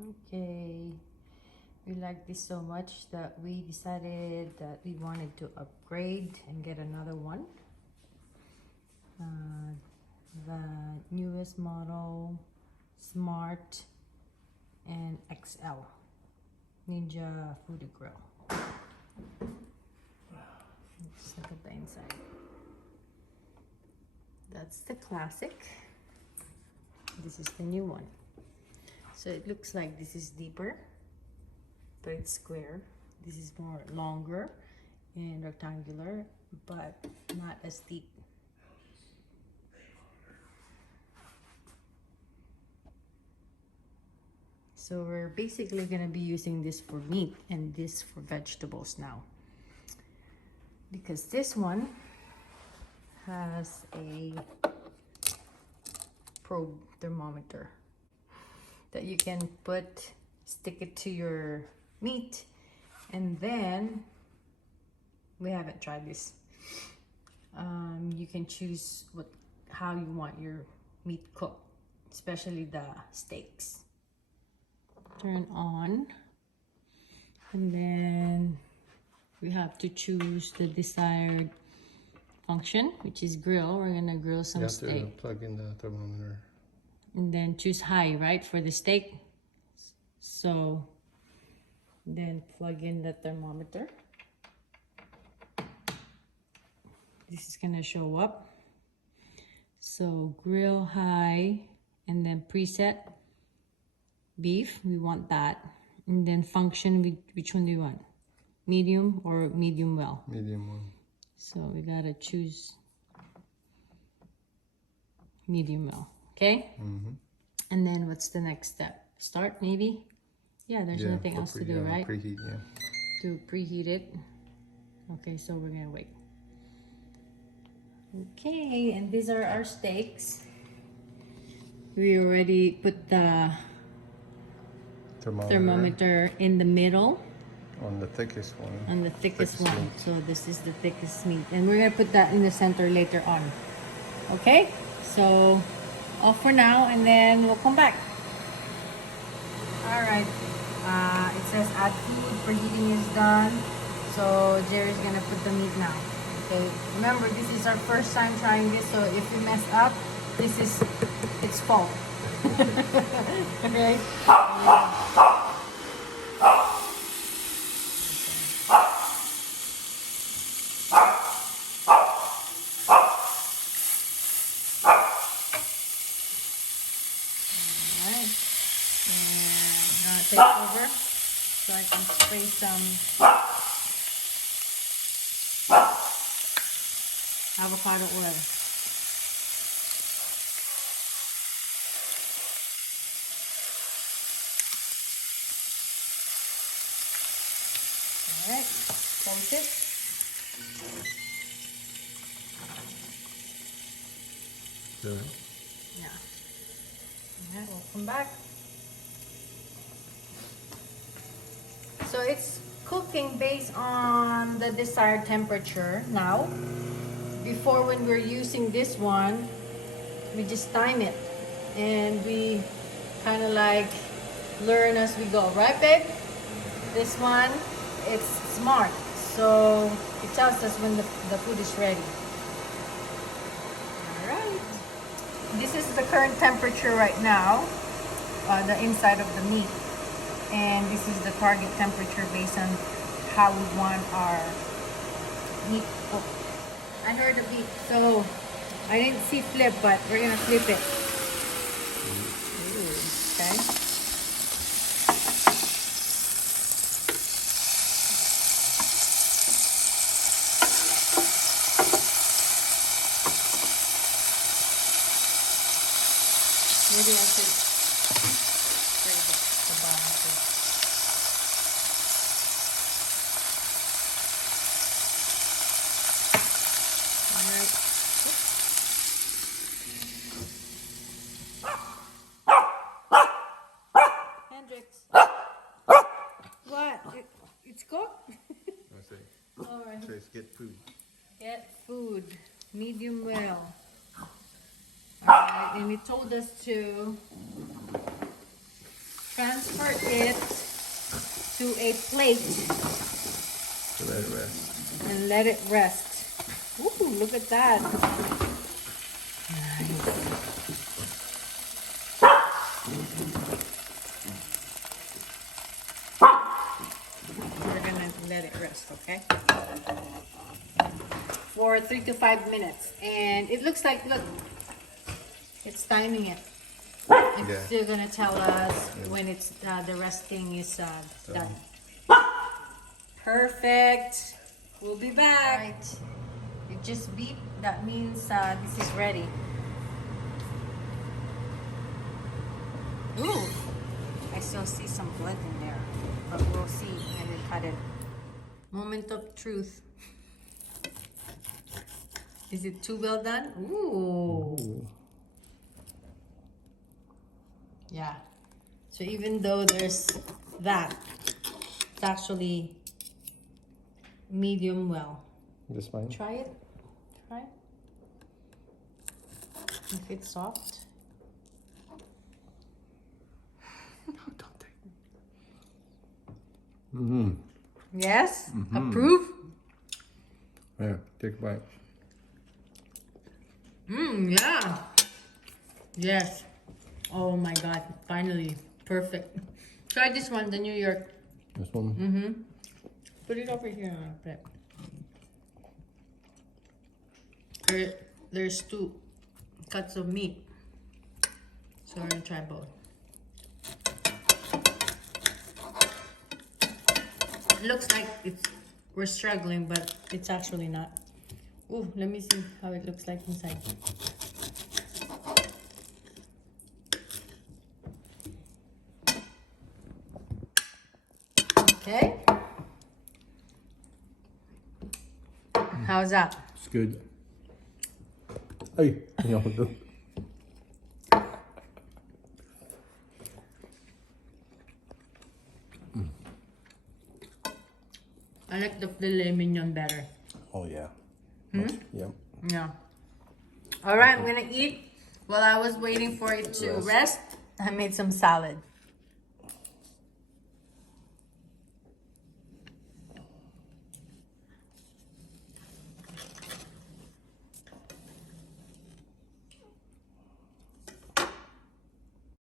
Okay, we like this so much that we decided that we wanted to upgrade and get another one. The newest model, Smart and XL, Ninja Foodi Grill. Let's look at the inside. That's the classic. This is the new one. So it looks like this is deeper, but it's square. This is more longer and rectangular, but not as deep. So we're basically gonna be using this for meat and this for vegetables now. Because this one has a probe thermometer that you can stick it to your meat, and then we haven't tried this. You can choose how you want your meat cooked, especially the steaks. Turn on, and then we have to choose the desired function, which is grill. We're gonna grill some steak. You have to plug in the thermometer. And then choose high, right, for the steak. So then plug in the thermometer. This is gonna show up. So grill high, and then preset beef, we want that. And then function, which one do you want? Medium or medium well? Medium one. So we gotta choose medium well, okay? And then what's the next step? Start maybe? Yeah, there's nothing else to do, right? Preheat, yeah. To preheat it. Okay, so we're gonna wait. Okay, and these are our steaks. We already put the thermometer in the middle. On the thickest one. On the thickest one. Meat. So this is the thickest meat. And we're gonna put that in the center later on. Okay? So off for now, and then we'll come back. Alright. It says add food, preheating is done. So Jerry's gonna put the meat now. Okay. Remember, this is our first time trying this, so if we mess up, this is its fault. Right? Take over so I can spray some avocado oil. Alright, close it. Good. Yeah. Alright, we'll come back. So it's cooking based on the desired temperature now. Before, when we're using this one, we just time it and we kind of like learn as we go, right babe? This one, it's smart, so it tells us when the food is ready. Alright, this is the current temperature right now, the inside of the meat. And this is the target temperature based on how we want our meat cooked. I heard a beep, so I didn't see flip, but we're gonna flip it. Ooh, okay. Maybe I should spray the bottom too. What? It's cooked? I say. Alright. Trace, get food. Get food. Medium well. Alright, and it told us to transfer it to a plate So let it rest. and let it rest. Ooh, look at that. Nice. We're gonna let it rest, okay? For 3 to 5 minutes. And it looks like, look, it's timing it. It's Yeah. still gonna tell us when it's the resting is done. Perfect. We'll be back. Right. It just beeped. That means this is ready. Ooh, I still see some blood in there, but we'll see when we cut it. Moment of truth. Is it too well done? Ooh. Yeah. So even though there's that, it's actually medium well. This fine? Try it. Try it. If it's soft. Don't take. Mm-hmm. Yes? Mm-hmm. Approve? Yeah, take a bite. Yeah. Yes. Oh my God. Finally. Perfect. Try this one, the New York. This one? Mm-hmm. Put it over here a bit. There's 2 cuts of meat. So we're gonna try both. It looks like we're struggling, but it's actually not. Ooh, let me see how it looks like inside. Okay. How's that? It's good. Ay, I like the filet mignon better. Oh yeah. Hmm? Yep. Yeah. All right, I'm gonna eat. While I was waiting for it to rest, I made some salad.